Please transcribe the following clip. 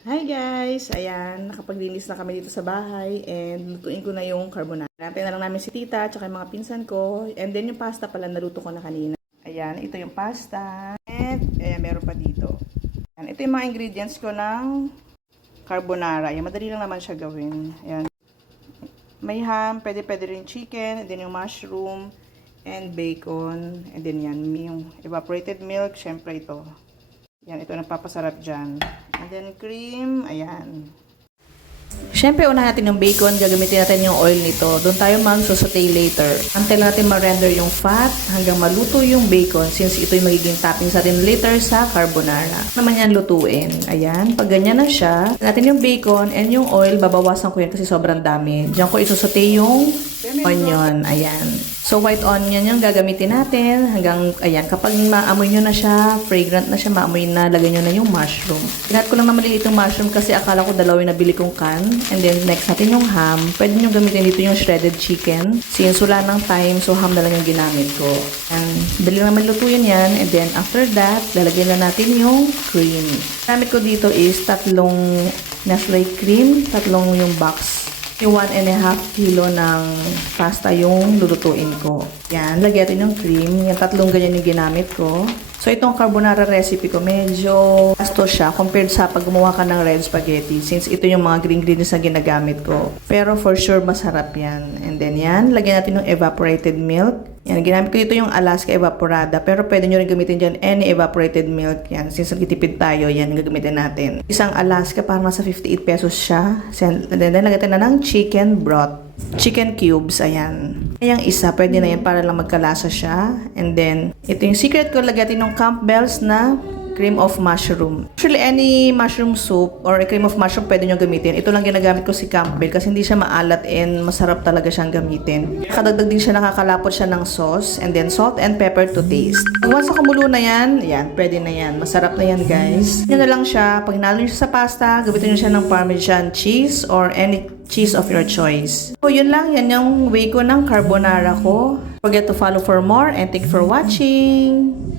Hi guys! Ayan, nakapaglinis na kami dito sa bahay and lutuin ko na yung carbonara. Natin na lang namin si tita at yung mga pinsan ko. And then yung pasta pala naluto ko na kanina. Ayan, ito yung pasta. And ayan, meron pa dito. Ayan, ito yung mga ingredients ko ng carbonara. Ayan, madali lang naman siya gawin. Ayan. May ham, pwede rin chicken, and then yung mushroom, and bacon. And then yan, yung evaporated milk, syempre ito. Yan, ito nagpapasarap dyan. And then cream, ayan. Siyempre, unahin natin yung bacon. Gagamitin natin yung oil nito. Doon tayo mag-saute later. Until natin ma-render yung fat hanggang maluto yung bacon since ito yung magiging topping sa atin later sa carbonara. Naman yan lutuin. Ayan. Pag ganyan na siya, natin yung bacon and yung oil, babawasan ko yan kasi sobrang dami. Diyan ko isasaute yung onion. Ayan. So, white onion yung gagamitin natin hanggang, ayan, kapag maamoy nyo na siya, fragrant na siya, maamoy na, lagay nyo na yung mushroom. Pinat ko lang na maliit yung mushroom kasi akala ko dalawa yung nabili kong can. And then, next natin yung ham. Pwede nyo gamitin dito yung shredded chicken. Since wala ng time, so ham na lang yung ginamit ko. And, dali naman lutuin yan. And then, after that, lalagyan na natin yung cream. Gamit ko dito is tatlong Nestle cream, tatlong yung box. Yung 1.5 kilo ng pasta yung lulutuin ko. Yan, lagyan natin yung cream. Yung tatlong ganyan yung ginamit ko. So, itong carbonara recipe ko, medyo gastos siya compared sa pag gumawa ka ng red spaghetti. Since ito yung mga green ingredients na ginagamit ko. Pero for sure, masarap yan. And then yan, lagyan natin yung evaporated milk. Yan, ginamit ko dito yung Alaska Evaporada. Pero pwede nyo rin gamitin dyan any evaporated milk. Yan, since nagtitipid tayo, yan, gagamitin natin. Isang Alaska, parang nasa 58 pesos siya. And then, lagyan na ng chicken broth. Chicken cubes, ayan. Yung isa, pwede na yan para lang magkalasa siya. And then, ito yung secret ko, lagyan ng Campbell's na cream of mushroom. Actually, any mushroom soup or cream of mushroom pwede nyo gamitin. Ito lang ginagamit ko si Campbell kasi hindi siya maalat and masarap talaga siyang gamitin. Kadagdag din siya, nakakalapot siya ng sauce and then salt and pepper to taste. Once na kumulo na yan, yan, pwede na yan. Masarap na yan, guys. Yan na lang siya. Pag hinalo nyo siya sa pasta, gamitin nyo siya ng Parmesan cheese or any cheese of your choice. So, yun lang. Yan yung way ko ng carbonara ko. Forget to follow for more and thank you for watching.